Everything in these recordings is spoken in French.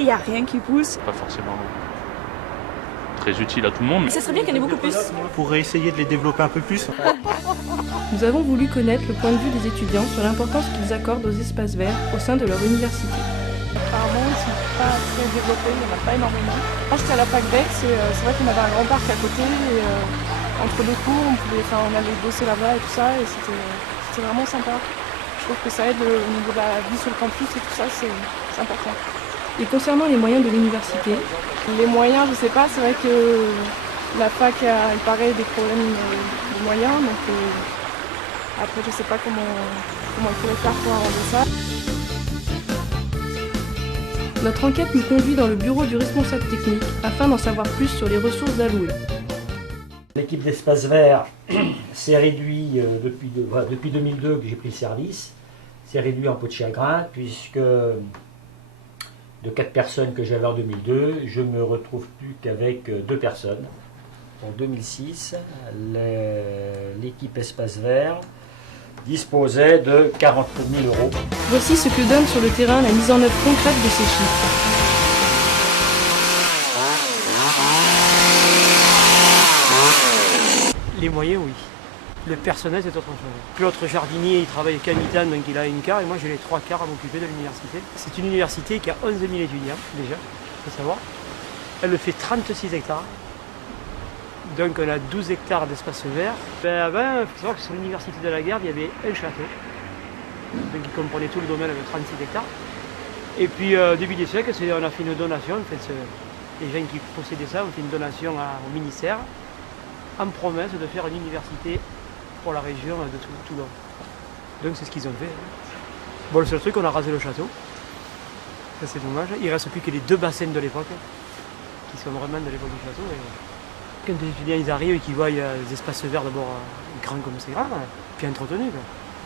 Il n'y a rien qui pousse. Pas forcément très utile à tout le monde. Ça serait bien qu'il y en ait beaucoup plus. On pourrait essayer de les développer un peu plus. Nous avons voulu connaître le point de vue des étudiants sur l'importance qu'ils accordent aux espaces verts au sein de leur université. Apparemment, ils ne sont pas très développés, il n'y en a pas énormément. Quand j'étais à la fac d'Aix, c'est vrai qu'on avait un grand parc à côté. Et, entre deux cours, on allait bosser là-bas et tout ça. Et c'était vraiment sympa. Je trouve que ça aide au niveau de la vie sur le campus et tout ça, c'est important. Et concernant les moyens de l'université, les moyens, je sais pas, c'est vrai que la fac a, il paraît, des problèmes de moyens, donc après je sais pas comment il pourrait faire pour arranger ça. notre enquête nous conduit dans le bureau du responsable technique afin d'en savoir plus sur les ressources allouées. L'équipe d'Espace Vert s'est réduite depuis 2002 que j'ai pris le service, s'est réduit en peau de chagrin puisque de 4 personnes que j'avais en 2002, je me retrouve plus qu'avec 2 personnes. En 2006, l'équipe Espace Vert disposait de 40 000 €. Voici ce que donne sur le terrain la mise en œuvre concrète de ces chiffres. Les moyens, oui. Le personnel, c'est autre chose. Puis l'autre jardinier, il travaille qu'à mi-temps, donc il a une quart, et moi j'ai les 3 quarts à m'occuper de l'université. C'est une université qui a 11 000 étudiants, déjà, il faut savoir. Elle fait 36 hectares. Donc on a 12 hectares d'espace vert. Avant, il faut savoir que sur l'université de la Garde, il y avait un château. Donc il comprenait tout le domaine avec 36 hectares. Et puis début des siècles, on a fait une donation. En fait, les gens qui possédaient ça ont fait une donation au ministère en promesse de faire une université pour la région de Toulon. Donc c'est ce qu'ils ont fait. Bon, le seul truc, on a rasé le château. Ça c'est dommage. Il ne reste plus que les 2 bassins de l'époque, qui sont vraiment de l'époque du château. Et quand les étudiants ils arrivent et qu'ils voient des espaces verts d'abord grands comme c'est grand, puis entretenus.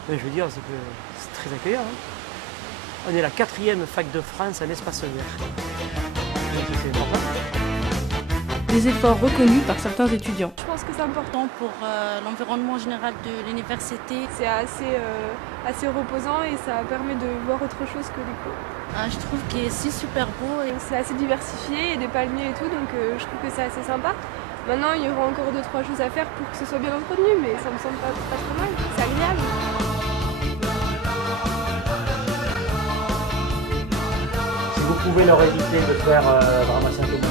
Je veux dire, c'est très accueillant. On est la 4e fac de France en espace vert. Donc c'est important. Des efforts reconnus par certains étudiants. Je pense que c'est important pour l'environnement général de l'université. C'est assez reposant et ça permet de voir autre chose que les cours. Je trouve que c'est super beau. C'est assez diversifié, il y a des palmiers et tout, donc je trouve que c'est assez sympa. Maintenant, il y aura encore 2-3 choses à faire pour que ce soit bien entretenu, mais ça me semble pas trop mal, c'est agréable. Si vous pouvez leur éviter de faire ramasser un peu de